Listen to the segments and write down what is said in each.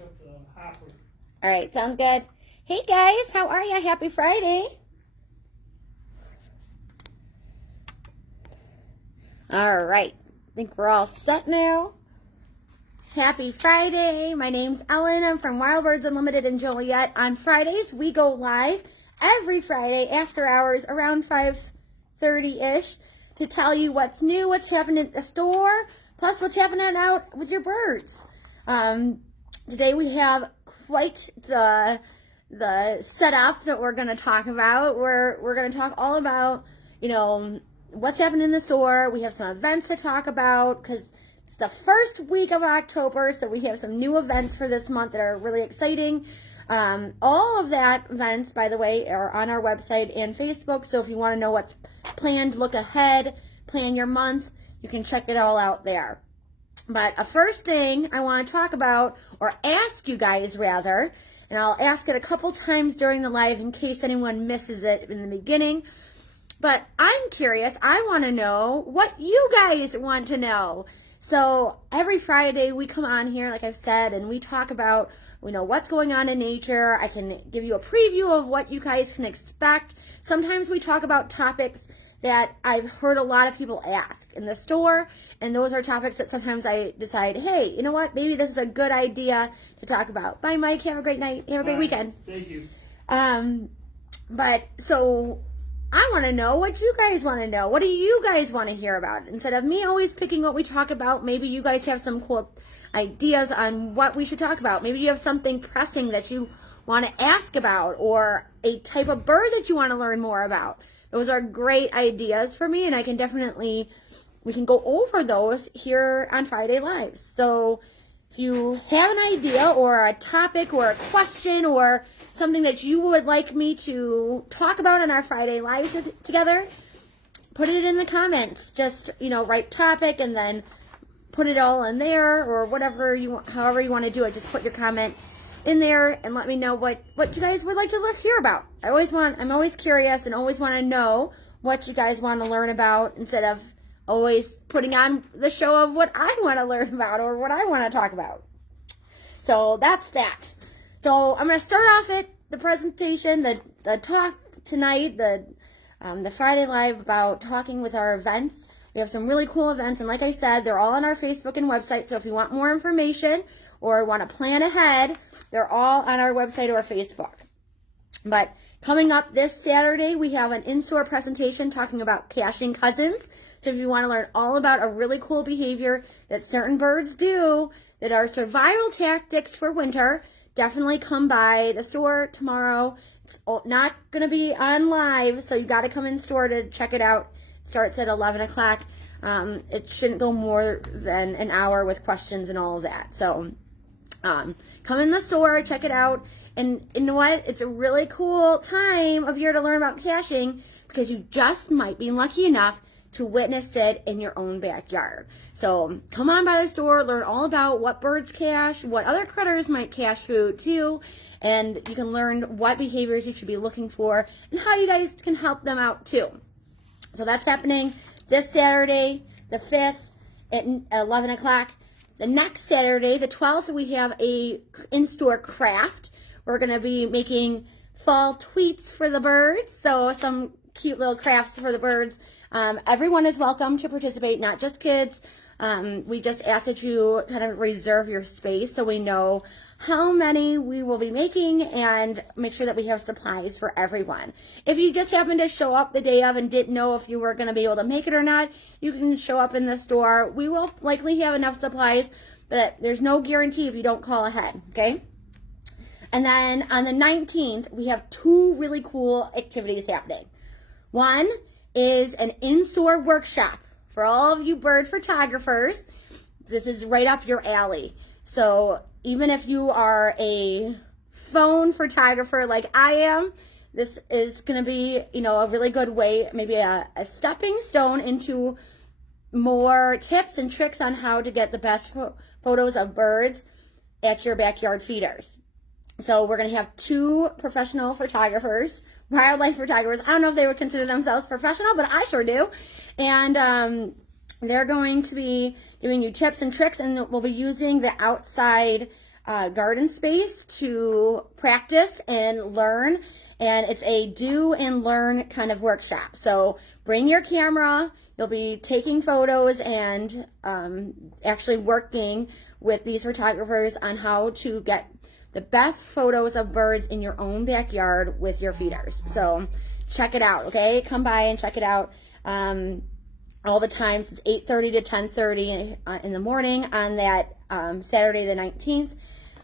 All right, sounds good. Hey guys, how are you? Happy Friday. All right, I think we're all set now. Happy Friday. My name's Ellen. I'm from Wild Birds Unlimited in Joliet. On Fridays, we go live every Friday after hours around 5:30-ish to tell you what's new, what's happening at the store, plus what's happening out with your birds. Today we have quite the setup that we're going to talk about. We're going to talk all about, what's happening in the store. We have some events to talk about because it's the first week of October, so we have some new events for this month that are really exciting. All of that events, by the way, are on our website and Facebook, so if you want to know what's planned, look ahead, plan your month, you can check it all out there. But a first thing I want to talk about, or ask you guys rather, and I'll ask it a couple times during the live in case anyone misses it in the beginning, but I'm curious, I want to know what you guys want to know. So every Friday we come on here, like I've said, and we talk about, what's going on in nature. I can give you a preview of what you guys can expect. Sometimes we talk about topics that I've heard a lot of people ask in the store, and those are topics that sometimes I decide, hey, you know what, maybe this is a good idea to talk about. Bye, Mike. Have a great night. Have a great weekend. Thank you. So I want to know what you guys want to know. What do you guys want to hear about? Instead of me always picking what we talk about, maybe you guys have some cool ideas on what we should talk about. Maybe you have something pressing that you want to ask about, or a type of bird that you want to learn more about. Those are great ideas for me, and we can go over those here on Friday Lives. So if you have an idea or a topic or a question or something that you would like me to talk about on our Friday Lives together, put it in the comments. Just, write topic and then put it all in there, or whatever you want, however you want to do it. Just put your comment in there and let me know what you guys would like to hear about. I'm always curious and always want to know what you guys want to learn about, instead of always putting on the show of what I want to learn about or what I want to talk about. So that's that. So I'm going to start off the presentation, the talk tonight, the Friday Live, about talking with our events. We have some really cool events, and like I said, they're all on our Facebook and website, so if you want more information or want to plan ahead, they're all on our website or Facebook. But coming up this Saturday, we have an in-store presentation talking about caching cousins. So if you want to learn all about a really cool behavior that certain birds do that are survival tactics for winter, definitely come by the store tomorrow. It's not going to be on live, so you got to come in store to check it out. It starts at 11 o'clock. It shouldn't go more than an hour with questions and all of that. So come in the store, check it out. And you know what? It's a really cool time of year to learn about caching, because you just might be lucky enough to witness it in your own backyard. So come on by the store, learn all about what birds cache, what other critters might cache food too, and you can learn what behaviors you should be looking for and how you guys can help them out too. So that's happening this Saturday, the 5th at 11 o'clock. The next Saturday, the 12th, we have a in-store craft. We're going to be making fall tweets for the birds, so some cute little crafts for the birds. Everyone is welcome to participate, not just kids. We just ask that you kind of reserve your space so we know how many we will be making and make sure that we have supplies for everyone. If you just happen to show up the day of and didn't know if you were going to be able to make it or not, you can show up in the store. We will likely have enough supplies, but there's no guarantee if you don't call ahead, okay? And then on the 19th, we have two really cool activities happening. One is an in-store workshop for all of you bird photographers. This is right up your alley. So even if you are a phone photographer like I am, this is going to be, a really good way, maybe a stepping stone into more tips and tricks on how to get the best photos of birds at your backyard feeders. So we're going to have two professional photographers, wildlife photographers. I don't know if they would consider themselves professional, but I sure do. And they're going to be giving you tips and tricks, and we'll be using the outside garden space to practice and learn. And it's a do and learn kind of workshop. So bring your camera. You'll be taking photos and actually working with these photographers on how to get the best photos of birds in your own backyard with your feeders. So check it out, okay? Come by and check it out. All the times, it's 8:30 to 10:30 in the morning on that Saturday the 19th.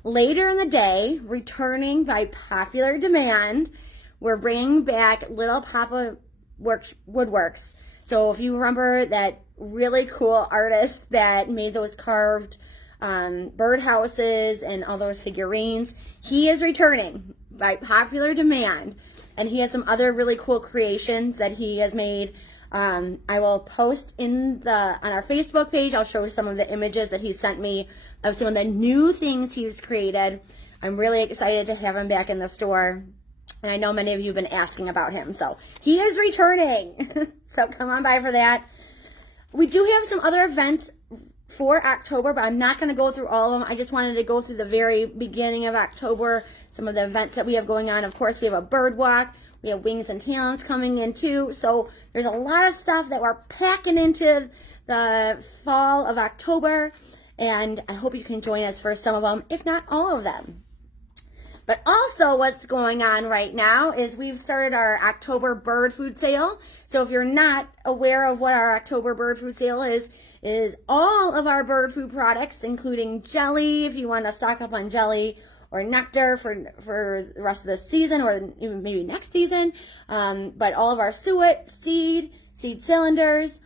Later in the day, returning by popular demand, we're bringing back Little Papa Woodworks. So if you remember that really cool artist that made those carved bird houses and all those figurines, he is returning by popular demand. And he has some other really cool creations that he has made. I will post on our Facebook page. I'll show some of the images that he sent me of some of the new things he's created. I'm really excited to have him back in the store. And I know many of you have been asking about him. So he is returning. So come on by for that. We do have some other events for October, but I'm not going to go through all of them. I just wanted to go through the very beginning of October, some of the events that we have going on. Of course, we have a bird walk. We have Wings and Talents coming in too. So there's a lot of stuff that we're packing into the fall of October. And I hope you can join us for some of them, if not all of them. But also what's going on right now is we've started our October bird food sale. So if you're not aware of what our October bird food sale is all of our bird food products, including jelly, if you want to stock up on jelly, or nectar for the rest of the season, or even maybe next season. But all of our suet, seed cylinders,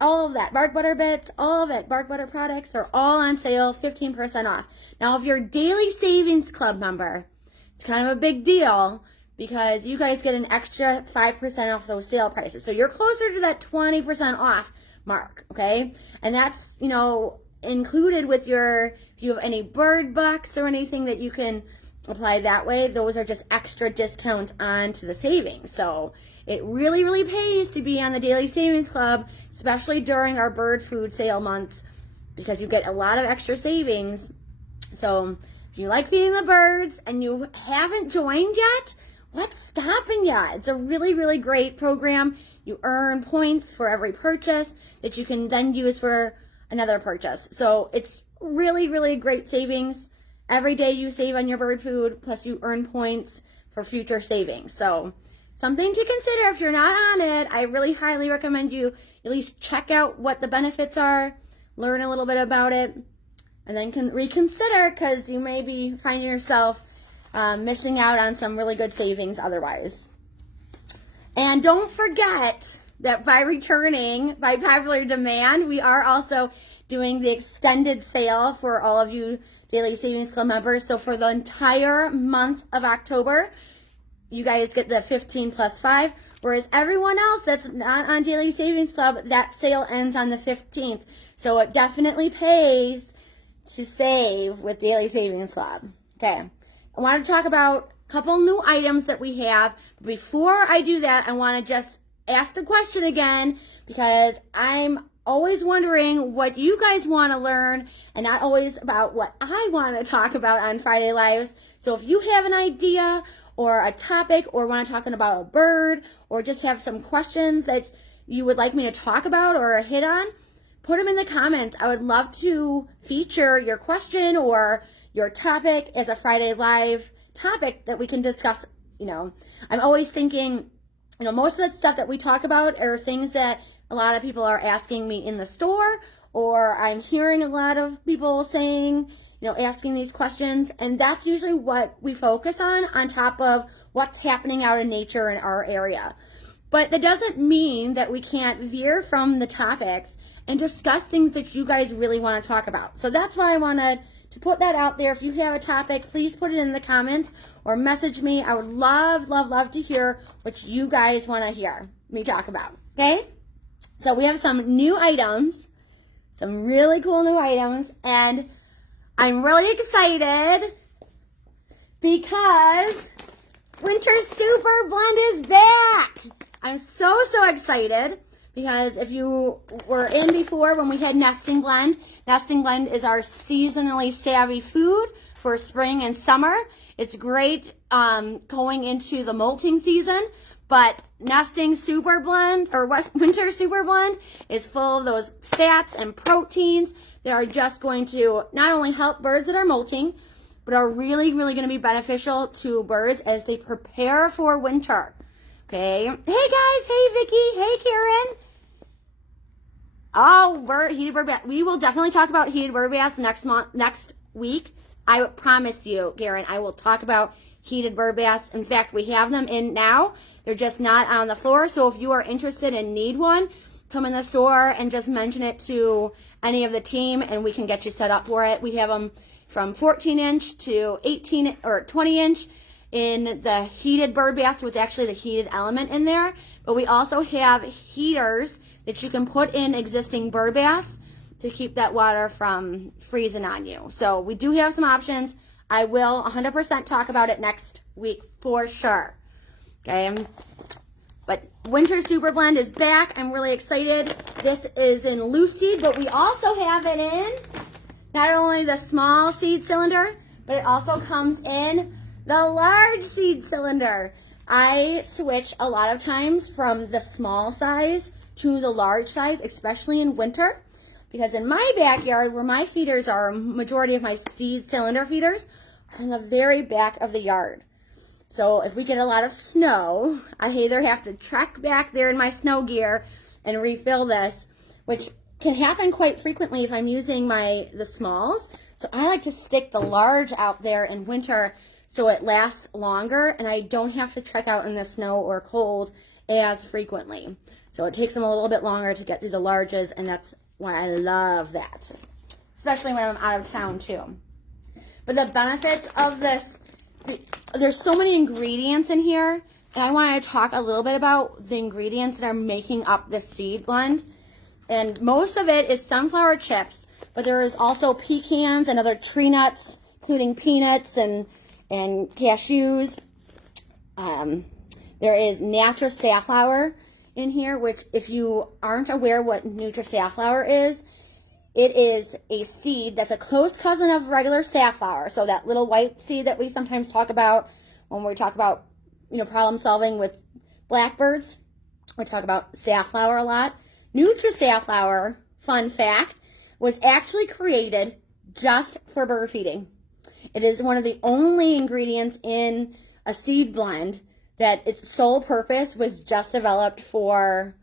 all of that, bark butter bits, all of it, bark butter products are all on sale, 15% off. Now, if you're a Daily Savings Club member, it's kind of a big deal because you guys get an extra 5% off those sale prices. So you're closer to that 20% off mark, okay? And that's, included with if you have any bird bucks or anything that you can apply that way, those are just extra discounts onto the savings. So it really, really pays to be on the Daily Savings Club, especially during our bird food sale months, because you get a lot of extra savings. So if you like feeding the birds and you haven't joined yet, what's stopping you? It's a really, really great program. You earn points for every purchase that you can then use for another purchase. So it's really, really great savings. Every day you save on your bird food, plus you earn points for future savings. So something to consider if you're not on it. I really highly recommend you at least check out what the benefits are, learn a little bit about it, and then can reconsider, because you may be finding yourself missing out on some really good savings otherwise. And don't forget that by returning by popular demand, we are also doing the extended sale for all of you Daily Savings Club members. So for the entire month of October, you guys get the 15 plus 5, whereas everyone else that's not on Daily Savings Club, that sale ends on the 15th. So it definitely pays to save with Daily Savings Club. Okay, I want to talk about a couple new items that we have. Before I do that, I want to just ask the question again, because I'm always wondering what you guys want to learn and not always about what I want to talk about on Friday Lives. So if you have an idea or a topic, or want to talk about a bird, or just have some questions that you would like me to talk about or hit on, put them in the comments. I would love to feature your question or your topic as a Friday Live topic that we can discuss. I'm always thinking, most of the stuff that we talk about are things that a lot of people are asking me in the store, or I'm hearing a lot of people saying, asking these questions, and that's usually what we focus on top of what's happening out in nature in our area. But that doesn't mean that we can't veer from the topics and discuss things that you guys really want to talk about. So that's why I wanted to put that out there. If you have a topic, please put it in the comments or message me. I would love, love, love to hear what you guys want to hear me talk about. Okay? So we have some new items, some really cool new items, and I'm really excited because Winter Super Blend is back. I'm so excited because if you were in before when we had Nesting Blend is our seasonally savvy food for spring and summer. It's great going into the molting season, but nesting super blend or winter super blend is full of those fats and proteins that are just going to not only help birds that are molting, but are really, really going to be beneficial to birds as they prepare for winter. Okay. Hey guys. Hey Vicky. Hey Karen. Oh, heated bird bath. We will definitely talk about heated bird baths next week. I promise you, Karen, I will talk about heated bird baths. In fact, we have them in now. They're just not on the floor. So if you are interested and need one, come in the store and just mention it to any of the team and we can get you set up for it. We have them from 14 inch to 18 or 20 inch in the heated bird baths with actually the heated element in there. But we also have heaters that you can put in existing bird baths to keep that water from freezing on you. So we do have some options. I will 100% talk about it next week for sure. Okay. But Winter Super Blend is back. I'm really excited. This is in loose seed, but we also have it in not only the small seed cylinder, but it also comes in the large seed cylinder. I switch a lot of times from the small size to the large size, especially in winter, because in my backyard where my feeders are, majority of my seed cylinder feeders are in the very back of the yard. So if we get a lot of snow, I either have to trek back there in my snow gear and refill this, which can happen quite frequently if I'm using the smalls. So I like to stick the large out there in winter so it lasts longer and I don't have to trek out in the snow or cold as frequently. So it takes them a little bit longer to get through the larges, and that's why I love that, especially when I'm out of town too. But the benefits of this, there's so many ingredients in here, and I want to talk a little bit about the ingredients that are making up this seed blend. And most of it is sunflower chips, but there is also pecans and other tree nuts, including peanuts and cashews. There is natural safflower in here, which if you aren't aware what Nutri-Safflower is, it is a seed that's a close cousin of regular safflower. So that little white seed that we sometimes talk about when we talk about, problem solving with blackbirds, we talk about safflower a lot. Nutri-Safflower, fun fact, was actually created just for bird feeding. It is one of the only ingredients in a seed blend that its sole purpose was just developed for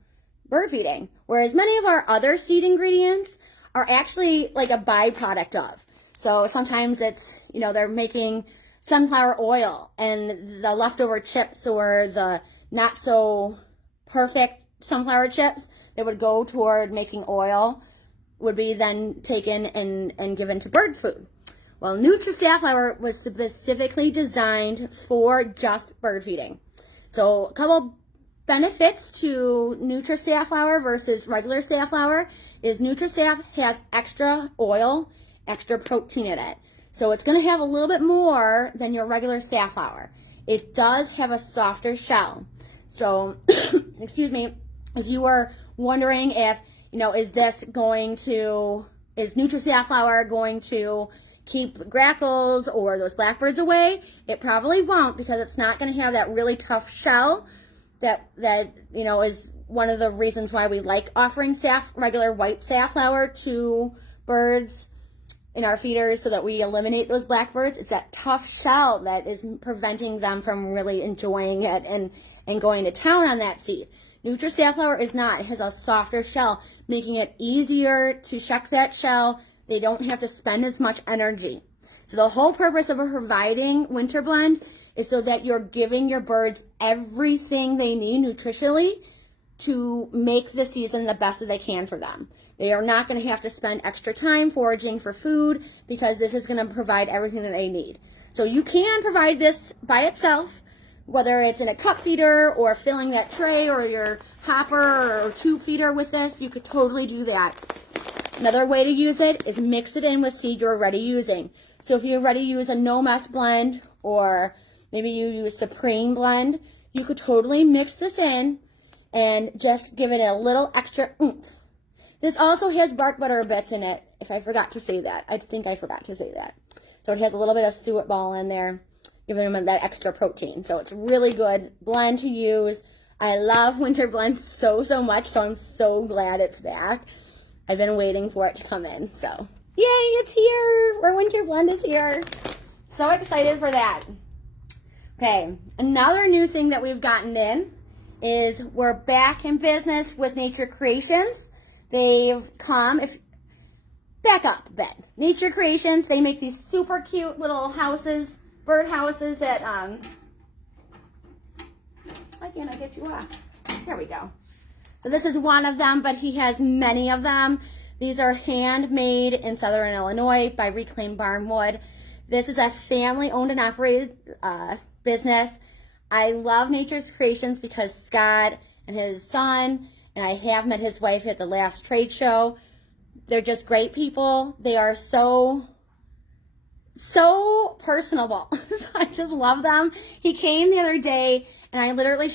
bird feeding. Whereas many of our other seed ingredients are actually like a byproduct of. So sometimes it's, they're making sunflower oil and the leftover chips or the not so perfect sunflower chips that would go toward making oil would be then taken and given to bird food. Well, Nutri-Safflower was specifically designed for just bird feeding. So a couple benefits to Nutri-Safflower versus regular safflower is Nutri-Saff has extra oil, extra protein in it. So it's going to have a little bit more than your regular safflower. It does have a softer shell. So, excuse me, if you were wondering if, is Nutri-Safflower going to keep grackles or those blackbirds away, it probably won't, because it's not going to have that really tough shell that is one of the reasons why we like offering regular white safflower to birds in our feeders so that we eliminate those blackbirds. It's that tough shell that is preventing them from really enjoying it and going to town on that seed. Nutri-Safflower is not. It has a softer shell, making it easier to shuck that shell. They don't have to spend as much energy. So the whole purpose of providing Winter Blend is so that you're giving your birds everything they need nutritionally to make the season the best that they can for them. They are not going to have to spend extra time foraging for food because this is going to provide everything that they need. So you can provide this by itself, whether it's in a cup feeder or filling that tray or your hopper or tube feeder with this, you could totally do that. Another way to use it is mix it in with seed you're already using. So if you already use a no mess blend or maybe you use Supreme blend, you could totally mix this in and just give it a little extra oomph. This also has bark butter bits in it, if I forgot to say that. I think I forgot to say that. So So it has a little bit of suet ball in there, giving them that extra protein. So it's really good blend to use. I love winter blends so much, so I'm so glad it's back. I've been waiting for it to come in. So yay, it's here. Our winter blend is here. So excited for that. Okay, another new thing that we've gotten in is we're back in business with Nature Creations. They've come, back up a bit. Nature Creations, they make these super cute little houses, bird houses that, why can't I get you off? There we go. So this is one of them, but he has many of them. These are handmade in Southern Illinois by Reclaimed Barnwood. This is a family-owned and operated business. I love Nature's Creations because Scott and his son, and I have met his wife at the last trade show. They're just great people. They are so personable. So I just love them. He came the other day and I literally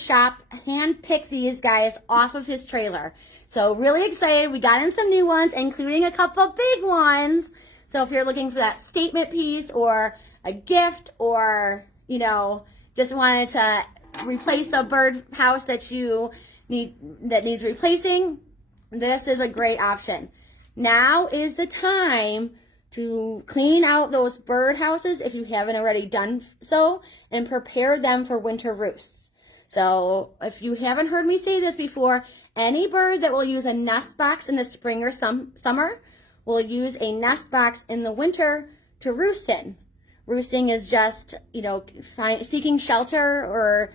hand-picked these guys off of his trailer. So really excited. We got in some new ones, including a couple big ones. So if you're looking for that statement piece or a gift or, you know, just wanted to replace a bird house that needs replacing, this is a great option. Now is the time to clean out those bird houses if you haven't already done so and prepare them for winter roosts. So if you haven't heard me say this before, any bird that will use a nest box in the spring or summer will use a nest box in the winter to roost in. Roosting is just, you know, seeking shelter or,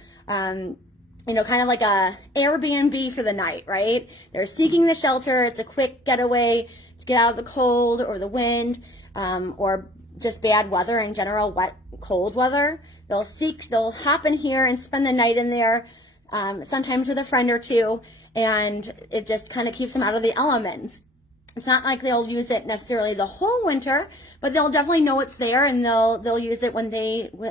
you know, kind of like a Airbnb for the night, right? They're seeking the shelter. It's a quick getaway to get out of the cold or the wind, or just bad weather in general, wet, cold weather. They'll hop in here and spend the night in there, sometimes with a friend or two, and it just kind of keeps them out of the elements. It's not like they'll use it necessarily the whole winter, but they'll definitely know it's there and they'll use it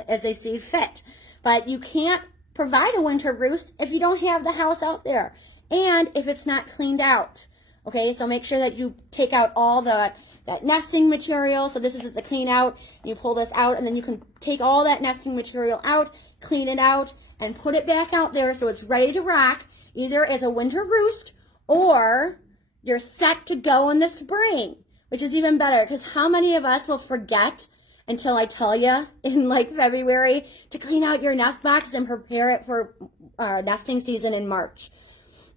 as they see fit. But you can't provide a winter roost if you don't have the house out there and if it's not cleaned out. Okay, so make sure that you take out all that nesting material. So this is the clean out. You pull this out and then you can take all that nesting material out, clean it out, and put it back out there so it's ready to rock, either as a winter roost or you're set to go in the spring, which is even better because how many of us will forget until I tell you in like February to clean out your nest box and prepare it for nesting season in March.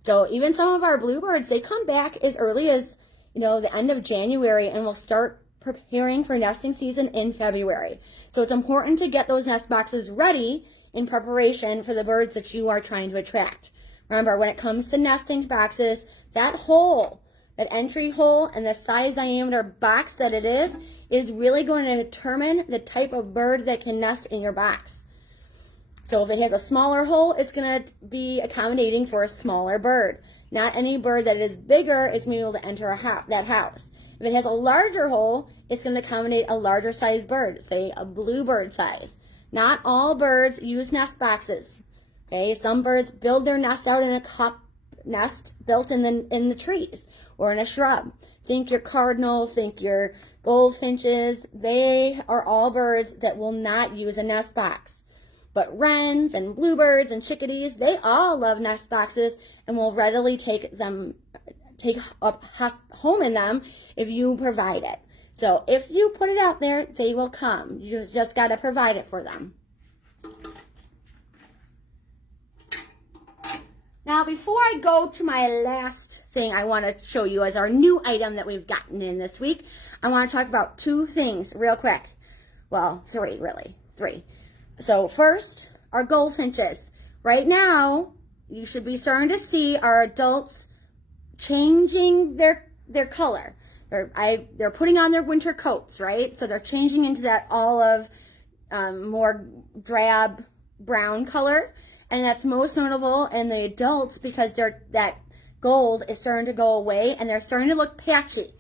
So even some of our bluebirds, they come back as early as, you know, the end of January and will start preparing for nesting season in February. So it's important to get those nest boxes ready in preparation for the birds that you are trying to attract. Remember, when it comes to nesting boxes, that hole, that entry hole and the size diameter box that it is really going to determine the type of bird that can nest in your box. So if it has a smaller hole, it's going to be accommodating for a smaller bird. Not any bird that is bigger is going to be able to enter that house. If it has a larger hole, it's going to accommodate a larger size bird, say a bluebird size. Not all birds use nest boxes. Okay, some birds build their nest out in a cup nest built in the trees or in a shrub. Think your cardinal, think your goldfinches. They are all birds that will not use a nest box. But wrens and bluebirds and chickadees, they all love nest boxes and will readily take up home in them if you provide it. So if you put it out there, they will come. You just got to provide it for them. Now, before I go to my last thing I want to show you as our new item that we've gotten in this week, I want to talk about two things real quick. Well, three, really. Three. So first, our goldfinches. Right now, you should be starting to see our adults changing their color. They're putting on their winter coats, right? So they're changing into that olive, more drab brown color. And that's most notable in the adults because that gold is starting to go away and they're starting to look patchy,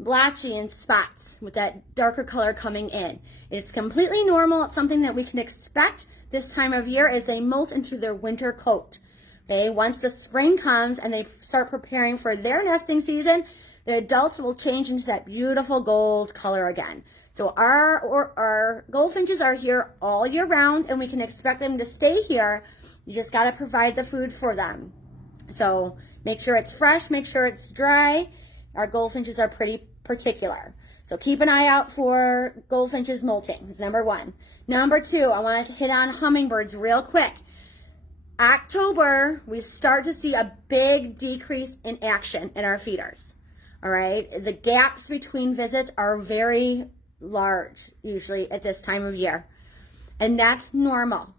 blotchy in spots with that darker color coming in. It's completely normal. It's something that we can expect this time of year as they molt into their winter coat. Okay, once the spring comes and they start preparing for their nesting season, the adults will change into that beautiful gold color again. So our goldfinches are here all year round, and we can expect them to stay here. You just got to provide the food for them. So make sure it's fresh, make sure it's dry. Our goldfinches are pretty particular. So keep an eye out for goldfinches molting. It's number one. Number two, I want to hit on hummingbirds real quick. October, we start to see a big decrease in action in our feeders. All right. The gaps between visits are very large, usually at this time of year. And that's normal.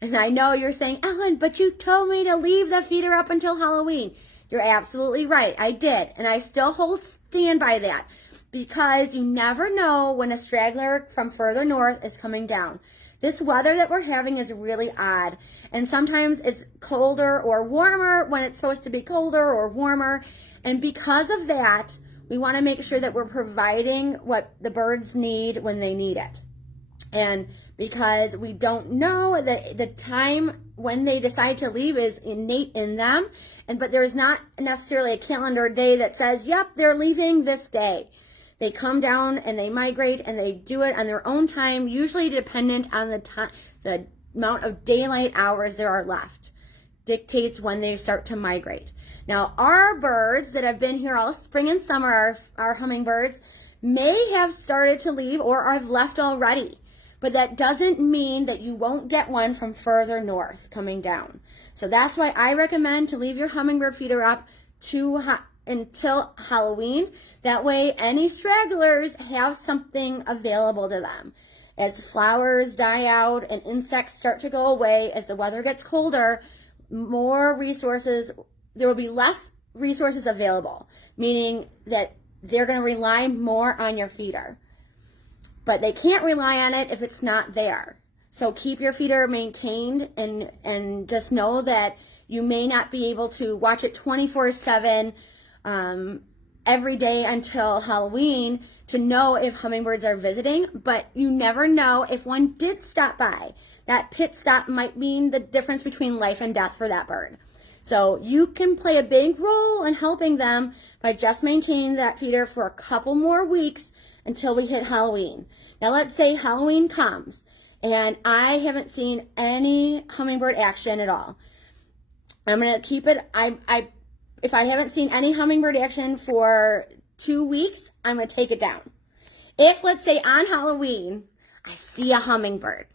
And I know you're saying, Ellen, but you told me to leave the feeder up until Halloween. You're absolutely right. I did. And I still stand by that, because you never know when a straggler from further north is coming down. This weather that we're having is really odd. And sometimes it's colder or warmer when it's supposed to be colder or warmer. And because of that, we want to make sure that we're providing what the birds need when they need it. And because we don't know that the time when they decide to leave is innate in them, but there's not necessarily a calendar day that says, yep, they're leaving this day. They come down and they migrate, and they do it on their own time, usually dependent on the amount of daylight hours there are left. Dictates when they start to migrate. Now, our birds that have been here all spring and summer, our hummingbirds, may have started to leave or have left already. But that doesn't mean that you won't get one from further north coming down. So that's why I recommend to leave your hummingbird feeder up until Halloween. That way any stragglers have something available to them. As flowers die out and insects start to go away, as the weather gets colder, there will be less resources available, meaning that they're going to rely more on your feeder. But they can't rely on it if it's not there. So keep your feeder maintained, and just know that you may not be able to watch it 24/7 every day until Halloween to know if hummingbirds are visiting, but you never know if one did stop by. That pit stop might mean the difference between life and death for that bird. So you can play a big role in helping them by just maintaining that feeder for a couple more weeks until we hit Halloween. Now let's say Halloween comes and I haven't seen any hummingbird action at all. I'm going to keep it, if I haven't seen any hummingbird action for 2 weeks, I'm going to take it down. If, let's say on Halloween, I see a hummingbird,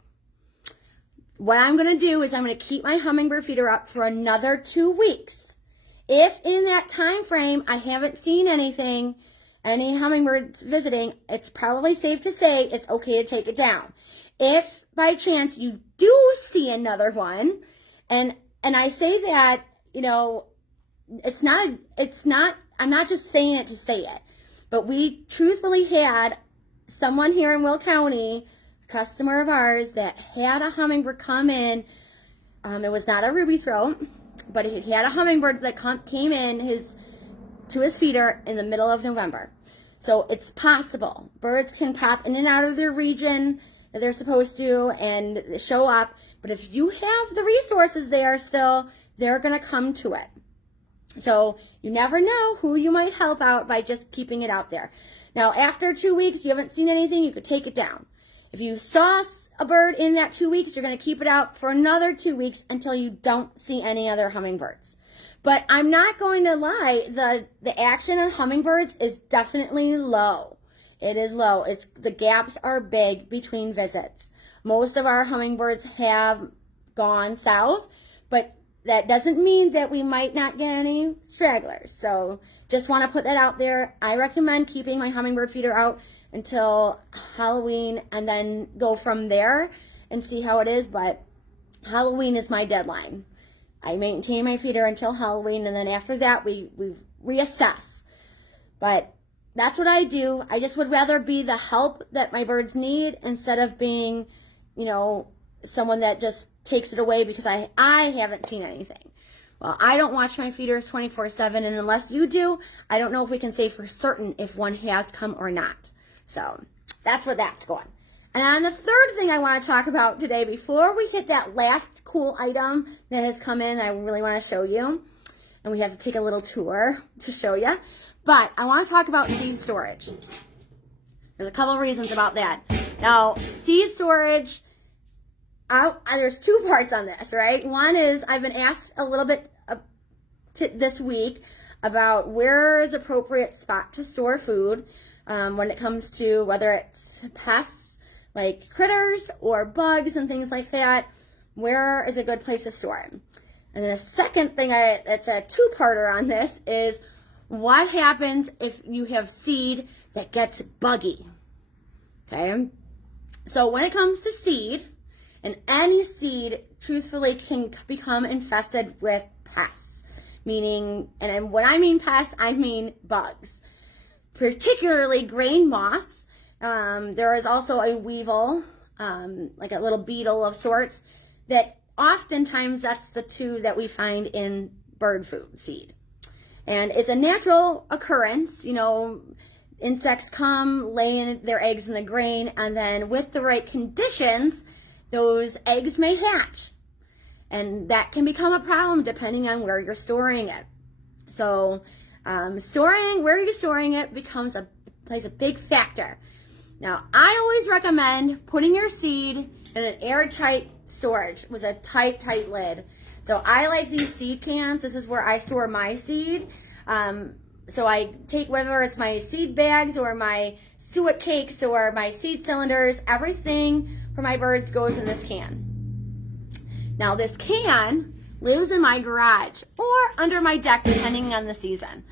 what I'm going to do is I'm going to keep my hummingbird feeder up for another 2 weeks. If in that time frame I haven't seen any hummingbirds visiting, it's probably safe to say it's okay to take it down. If by chance you do see another one, and I say that, I'm not just saying it to say it, but we truthfully had someone here in Will County, a customer of ours, that had a hummingbird come in. It was not a ruby throat, but he had a hummingbird that came in to his feeder in the middle of November. So it's possible. Birds can pop in and out of their region that they're supposed to and show up. But if you have the resources there still, they're going to come to it. So you never know who you might help out by just keeping it out there. Now, after 2 weeks, you haven't seen anything, you could take it down. If you saw a bird in that 2 weeks, you're going to keep it out for another 2 weeks until you don't see any other hummingbirds. But I'm not going to lie, the action on hummingbirds is definitely low. It is low. The gaps are big between visits. Most of our hummingbirds have gone south, but that doesn't mean that we might not get any stragglers. So just want to put that out there. I recommend keeping my hummingbird feeder out until Halloween and then go from there and see how it is. But Halloween is my deadline. I maintain my feeder until Halloween, and then after that we reassess. But that's what I do. I just would rather be the help that my birds need instead of being, someone that just takes it away because I haven't seen anything. Well, I don't watch my feeders 24/7, and unless you do, I don't know if we can say for certain if one has come or not. So that's where that's going. And on the third thing I want to talk about today, before we hit that last cool item that has come in, I really want to show you. And we have to take a little tour to show you. But I want to talk about seed storage. There's a couple of reasons about that. Now, seed storage, there's two parts on this, right? One is I've been asked a little bit this week about where is appropriate spot to store food when it comes to whether it's pests like critters or bugs and things like that. Where is a good place to store it? And then the second thing, it's a two-parter on this, is what happens if you have seed that gets buggy? Okay, so when it comes to seed, and any seed, truthfully, can become infested with pests. Meaning, and when I mean pests, I mean bugs. Particularly grain moths. There is also a weevil, like a little beetle of sorts, that oftentimes that's the two that we find in bird food seed. And it's a natural occurrence, you know, insects come, lay their eggs in the grain, and then with the right conditions, those eggs may hatch. And that can become a problem depending on where you're storing it. So where you're storing it plays a big factor. Now, I always recommend putting your seed in an airtight storage with a tight lid. So I like these seed cans. This is where I store my seed. So I take, whether it's my seed bags or my suet cakes or my seed cylinders, everything for my birds goes in this can. Now this can lives in my garage or under my deck depending on the season.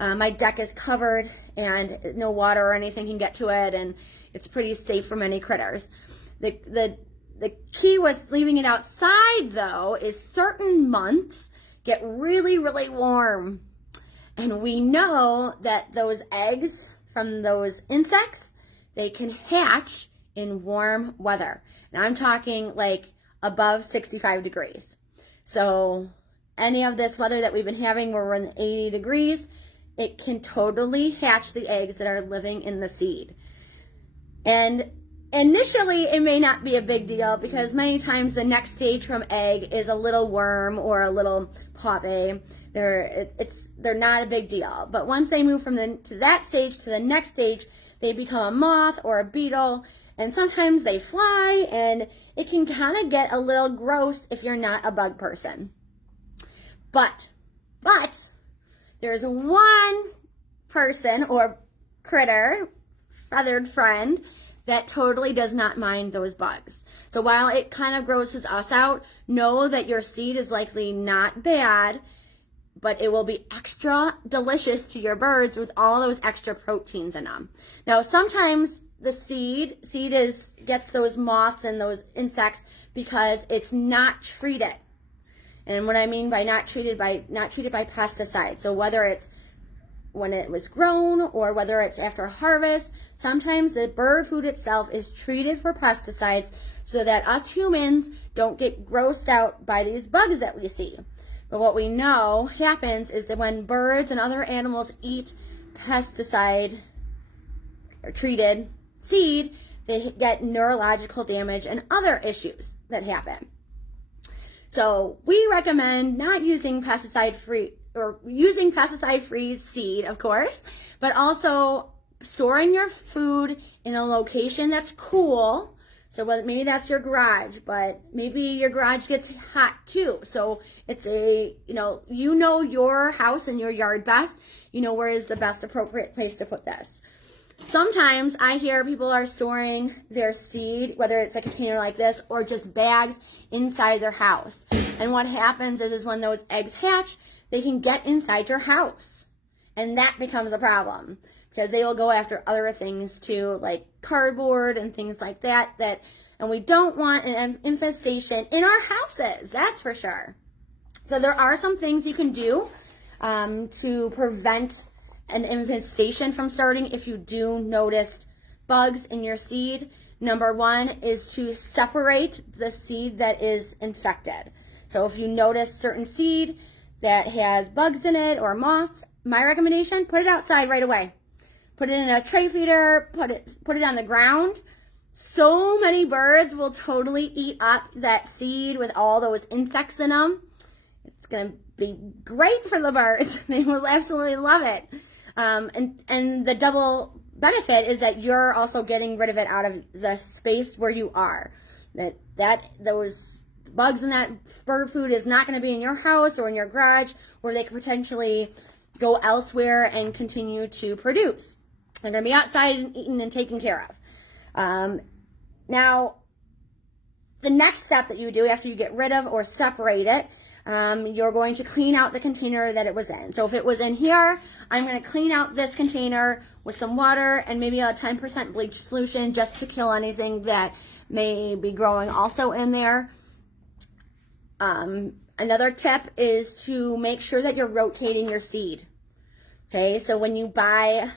My deck is covered and no water or anything can get to it, and it's pretty safe from any critters. The key with leaving it outside, though, is certain months get really, really warm. And we know that those eggs from those insects, they can hatch in warm weather. And I'm talking like above 65 degrees. So any of this weather that we've been having where we're in 80 degrees, it can totally hatch the eggs that are living in the seed. And initially, it may not be a big deal because many times the next stage from egg is a little worm or a little pupae. They're not a big deal. But once they move from that stage to the next stage, they become a moth or a beetle, and sometimes they fly, and it can kind of get a little gross if you're not a bug person. But there's one person or critter, feathered friend, that totally does not mind those bugs. So while it kind of grosses us out, know that your seed is likely not bad, but it will be extra delicious to your birds with all those extra proteins in them. Now, sometimes the seed gets those moths and those insects because it's not treated. And what I mean by not treated by pesticides. So whether it's when it was grown or whether it's after harvest, sometimes the bird food itself is treated for pesticides so that us humans don't get grossed out by these bugs that we see. But what we know happens is that when birds and other animals eat pesticide or treated seed, they get neurological damage and other issues that happen. So we recommend not using pesticide-free seed, of course, but also storing your food in a location that's cool. So maybe that's your garage, but maybe your garage gets hot too. So it's you know your house and your yard best. You know where is the best appropriate place to put this. Sometimes I hear people are storing their seed, whether it's a container like this or just bags inside their house. And what happens is when those eggs hatch, they can get inside your house. And that becomes a problem because they will go after other things too, like cardboard and things like that. And we don't want an infestation in our houses, that's for sure. So there are some things you can do to prevent an infestation from starting if you do notice bugs in your seed. Number one is to separate the seed that is infected. So if you notice certain seed that has bugs in it or moths, my recommendation, put it outside right away. Put it in a tray feeder, put it on the ground. So many birds will totally eat up that seed with all those insects in them. It's going to be great for the birds. They will absolutely love it. And the double benefit is that you're also getting rid of it out of the space where you are. Those bugs in that bird food is not going to be in your house or in your garage, where they could potentially go elsewhere and continue to produce. They're going to be outside and eaten and taken care of. Now, the next step that you do after you get rid of or separate it, you're going to clean out the container that it was in. So if it was in here, I'm going to clean out this container with some water and maybe a 10% bleach solution, just to kill anything that may be growing also in there. Another tip is to make sure that you're rotating your seed. Okay, so when you buy,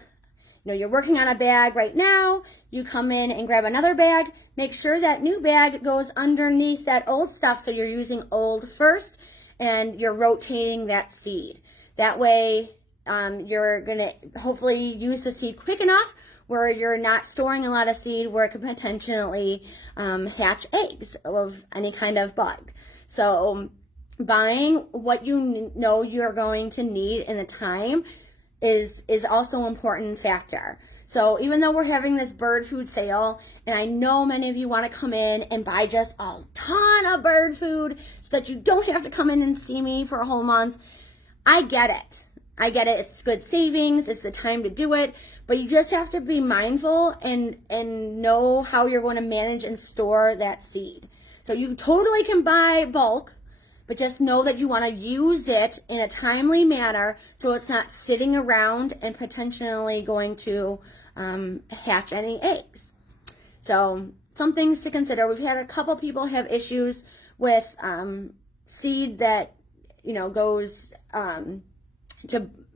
you're working on a bag right now, you come in and grab another bag, make sure that new bag goes underneath that old stuff, so you're using old first and you're rotating that seed. That way, you're gonna hopefully use the seed quick enough where you're not storing a lot of seed where it could potentially hatch eggs of any kind of bug. So buying what you know you're going to need in the time is also an important factor. So even though we're having this bird food sale, and I know many of you want to come in and buy just a ton of bird food so that you don't have to come in and see me for a whole month, I get it. It's good savings. It's the time to do it. But you just have to be mindful and know how you're going to manage and store that seed. So you totally can buy bulk, but just know that you want to use it in a timely manner so it's not sitting around and potentially going to hatch any eggs. So some things to consider. We've had a couple people have issues with seed that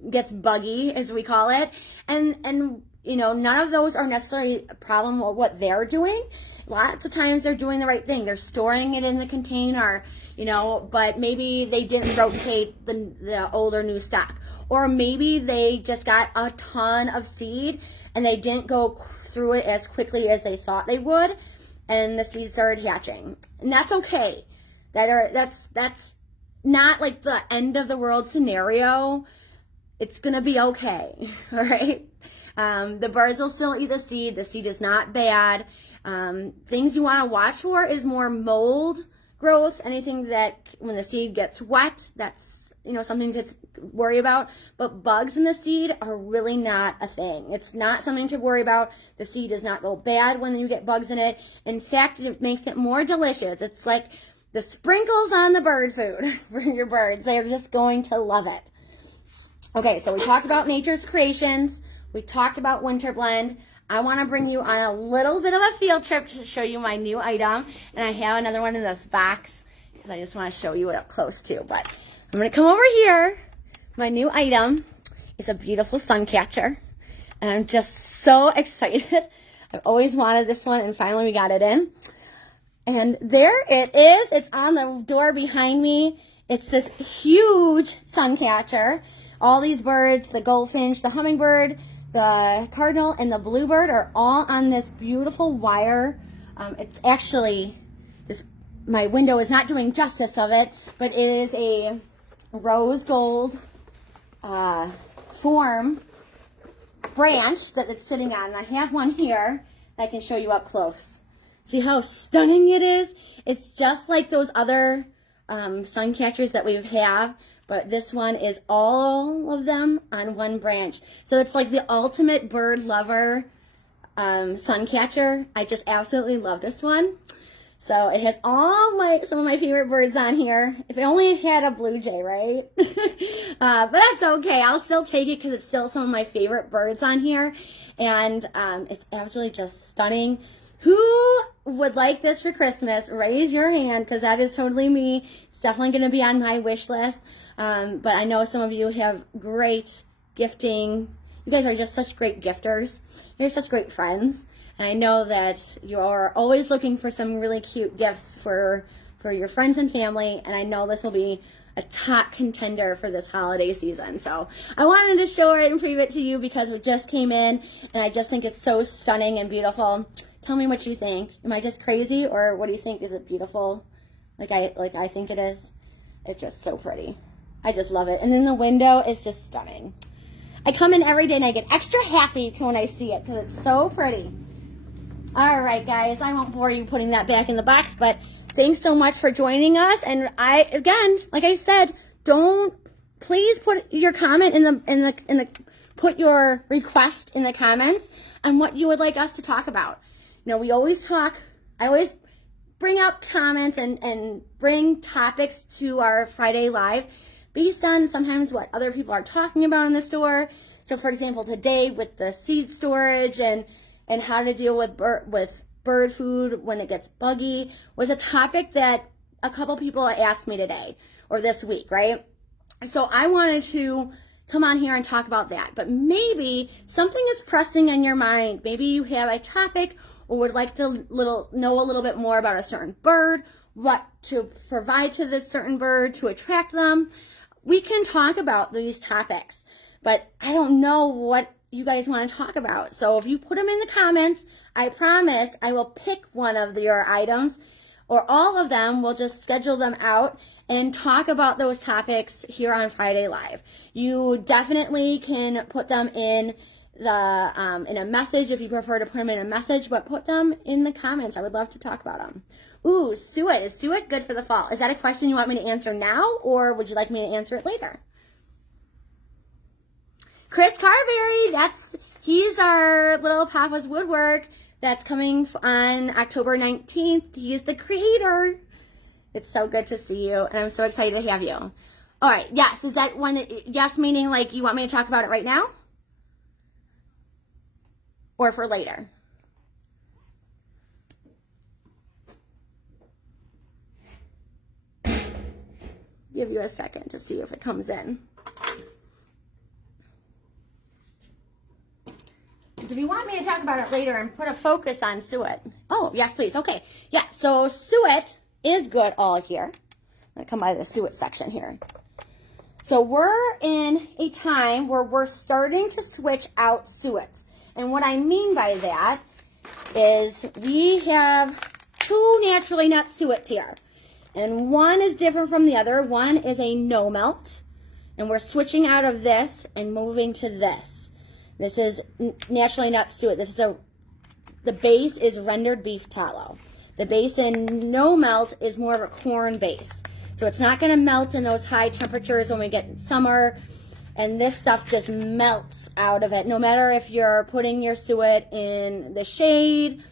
gets buggy, as we call it, and none of those are necessarily a problem with what they're doing. Lots of times they're doing the right thing. They're storing it in the container, but maybe they didn't rotate the old or new stock. Or maybe they just got a ton of seed and they didn't go through it as quickly as they thought they would, and the seed started hatching. And that's okay. That's not like the end of the world scenario. It's gonna be okay, all right? The birds will still eat the seed. The seed is not bad. Things you want to watch for is more mold growth, anything that when the seed gets wet, that's something to worry about. But bugs in the seed are really not a thing. It's not something to worry about. The seed does not go bad when you get bugs in it. In fact, it makes it more delicious. It's like the sprinkles on the bird food for your birds. They're just going to love it. Okay, so we talked about nature's creations. We talked about Winter Blend. I want to bring you on a little bit of a field trip to show you my new item. And I have another one in this box because I just want to show you it up close too. But I'm going to come over here. My new item is a beautiful sun catcher. And I'm just so excited. I've always wanted this one, and finally we got it in. And there it is. It's on the door behind me. It's this huge sun catcher. All these birds, the goldfinch, the hummingbird, the cardinal, and the bluebird are all on this beautiful wire. It's actually, my window is not doing justice of it, but it is a rose gold form branch that it's sitting on. And I have one here that I can show you up close. See how stunning it is? It's just like those other sun catchers that we have, but this one is all of them on one branch. So it's like the ultimate bird lover sun catcher. I just absolutely love this one. So it has some of my favorite birds on here. If it only had a blue jay, right? But that's okay. I'll still take it because it's still some of my favorite birds on here. And it's absolutely just stunning. Who would like this for Christmas? Raise your hand, because that is totally me. It's definitely going to be on my wish list. But I know some of you have great gifting. You guys are just such great gifters. You're such great friends. And I know that you are always looking for some really cute gifts for your friends and family. And I know this will be a top contender for this holiday season. So I wanted to show it and preview it to you because it just came in. And I just think it's so stunning and beautiful. Tell me what you think. Am I just crazy, or what do you think? Is it beautiful like I think it is? It's just so pretty. I just love it. And then the window is just stunning. I come in every day and I get extra happy when I see it because it's so pretty. All right, guys, I won't bore you putting that back in the box, but thanks so much for joining us. And again, like I said, please put your comment put your request in the comments on what you would like us to talk about. You know, I always bring up comments and bring topics to our Friday Live based on sometimes what other people are talking about in the store. So for example, today with the seed storage and how to deal with bird food when it gets buggy was a topic that a couple people asked me today or this week, right? So I wanted to come on here and talk about that. But maybe something is pressing in your mind. Maybe you have a topic or would like to know a little bit more about a certain bird, what to provide to this certain bird to attract them. We can talk about these topics, but I don't know what you guys want to talk about. So if you put them in the comments, I promise I will pick one of your items or all of them. We'll just schedule them out and talk about those topics here on Friday Live. You definitely can put them in in a message if you prefer to put them in a message, but put them in the comments. I would love to talk about them. Ooh, suet. Is suet good for the fall? Is that a question you want me to answer now, or would you like me to answer it later? Chris Carberry, he's our little Papa's Woodwork that's coming on October 19th. He's the creator. It's so good to see you, and I'm so excited to have you. All right, yes, is that one? Yes, meaning like you want me to talk about it right now? Or for later? Give you a second to see if it comes in. If you want me to talk about it later and put a focus on suet. Oh, yes, please. Okay. Yeah, so suet is good all here. I'm going to come by the suet section here. So we're in a time where we're starting to switch out suets. And what I mean by that is we have two naturally nut suets here. And one is different from the other. One is a no melt. And we're switching out of this and moving to this. This is naturally nut suet. The base is rendered beef tallow. The base in no melt is more of a corn base. So it's not going to melt in those high temperatures when we get in summer. And this stuff just melts out of it. No matter if you're putting your suet in the shade,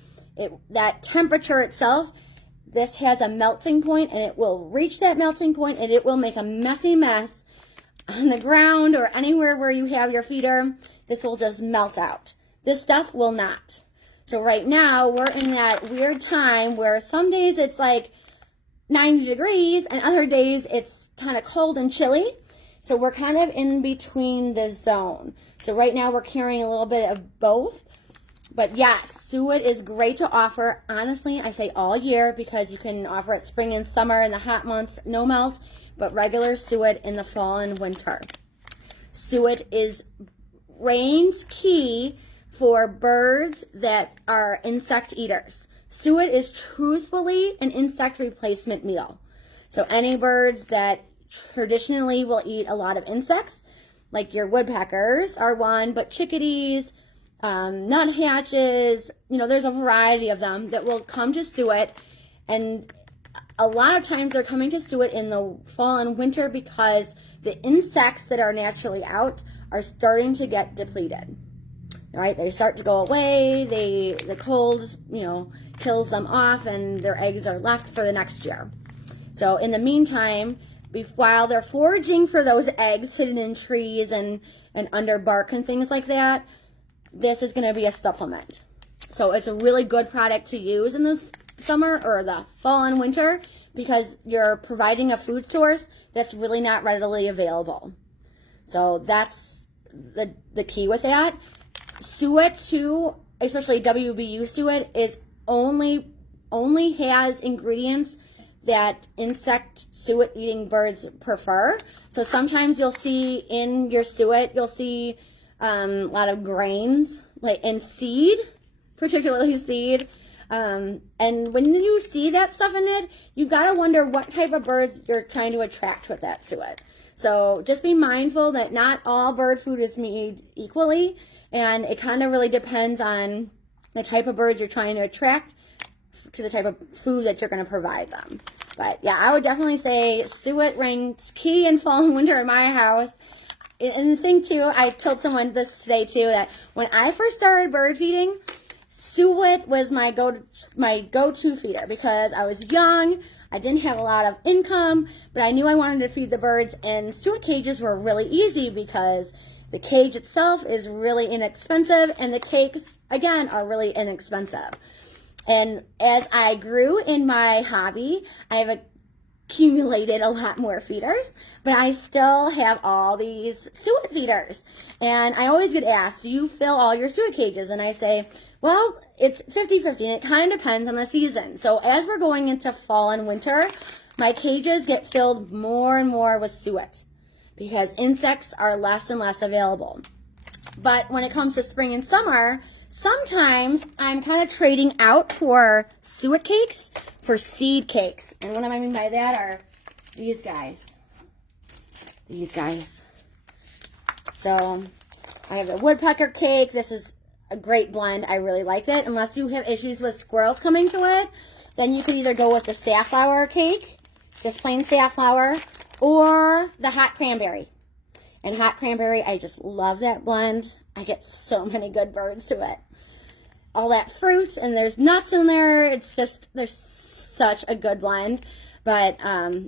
that temperature itself, this has a melting point, and it will reach that melting point, and it will make a messy mess on the ground or anywhere where you have your feeder. This will just melt out. This stuff will not. So right now, we're in that weird time where some days it's like 90 degrees, and other days it's kind of cold and chilly. So we're kind of in between the zone. So right now we're carrying a little bit of both. But yes, suet is great to offer. Honestly, I say all year because you can offer it spring and summer in the hot months, no melt, but regular suet in the fall and winter. Suet reigns key for birds that are insect eaters. Suet is truthfully an insect replacement meal. So any birds that traditionally will eat a lot of insects, like your woodpeckers are one, but chickadees, nuthatches, there's a variety of them that will come to suet, and a lot of times they're coming to suet in the fall and winter because the insects that are naturally out are starting to get depleted. Right? They start to go away, the cold, kills them off, and their eggs are left for the next year. So in the meantime, while they're foraging for those eggs hidden in trees and under bark and things like that, this is going to be a supplement. So it's a really good product to use in the summer or the fall and winter because you're providing a food source that's really not readily available. So that's the key with that. Suet too, especially WBU suet, is only has ingredients that insect suet eating birds prefer. So sometimes you'll see in your suet, you'll see a lot of grains, and seed, particularly seed. And when you see that stuff in it, you gotta wonder what type of birds you're trying to attract with that suet. So just be mindful that not all bird food is made equally, and it kind of really depends on the type of birds you're trying to attract to the type of food that you're going to provide them. But yeah, I would definitely say suet ranks key in fall and winter in my house. And the thing too, I told someone this today too, that when I first started bird feeding, suet was my go-to feeder because I was young. I didn't have a lot of income, but I knew I wanted to feed the birds, and suet cages were really easy because the cage itself is really inexpensive, and the cakes, again, are really inexpensive. And as I grew in my hobby, I have accumulated a lot more feeders, but I still have all these suet feeders. And I always get asked, do you fill all your suet cages? And I say, well, it's 50-50, and it kind of depends on the season. So as we're going into fall and winter, my cages get filled more and more with suet because insects are less and less available. But when it comes to spring and summer, sometimes I'm kind of trading out for suet cakes for seed cakes. And what I mean by that are these guys. These guys. So I have a woodpecker cake. This is a great blend. I really liked it. Unless you have issues with squirrels coming to it, then you can either go with the safflower cake, just plain safflower, or the hot cranberry. And hot cranberry, I just love that blend. I get so many good birds to it. All that fruit, and there's nuts in there. It's just, there's such a good blend. But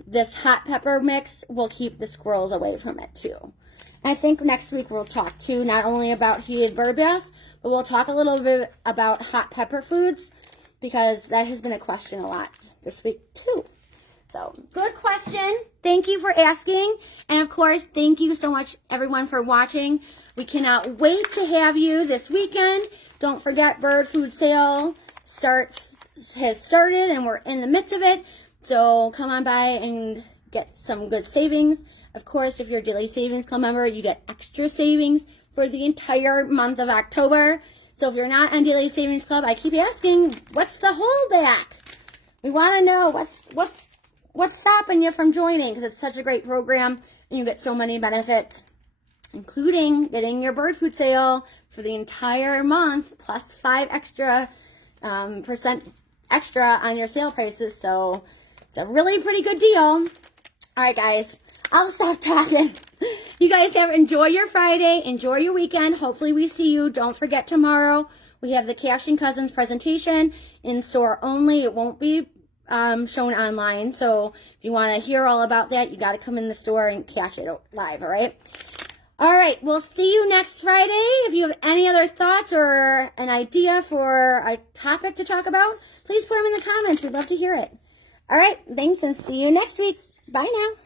this hot pepper mix will keep the squirrels away from it too. I think next week we'll talk too, not only about heated bird baths, but we'll talk a little bit about hot pepper foods, because that has been a question a lot this week too. So, good question. Thank you for asking. And of course, thank you so much everyone for watching. We cannot wait to have you this weekend. Don't forget, bird food sale has started and we're in the midst of it. So come on by and get some good savings. Of course, if you're a Daily Savings Club member, you get extra savings for the entire month of October. So if you're not on Daily Savings Club, I keep asking, what's the holdback? We want to know what's stopping you from joining, because it's such a great program and you get so many benefits, including getting your bird food sale for the entire month plus 5% extra on your sale prices. So it's a really pretty good deal. All right, guys, I'll stop talking. You guys enjoy your Friday, enjoy your weekend. Hopefully we see you. Don't forget, tomorrow we have the Cash and Cousins presentation in store only. It won't be shown online. So if you want to hear all about that, you got to come in the store and catch it live. All right. All right. We'll see you next Friday. If you have any other thoughts or an idea for a topic to talk about, please put them in the comments. We'd love to hear it. All right. Thanks, and see you next week. Bye now.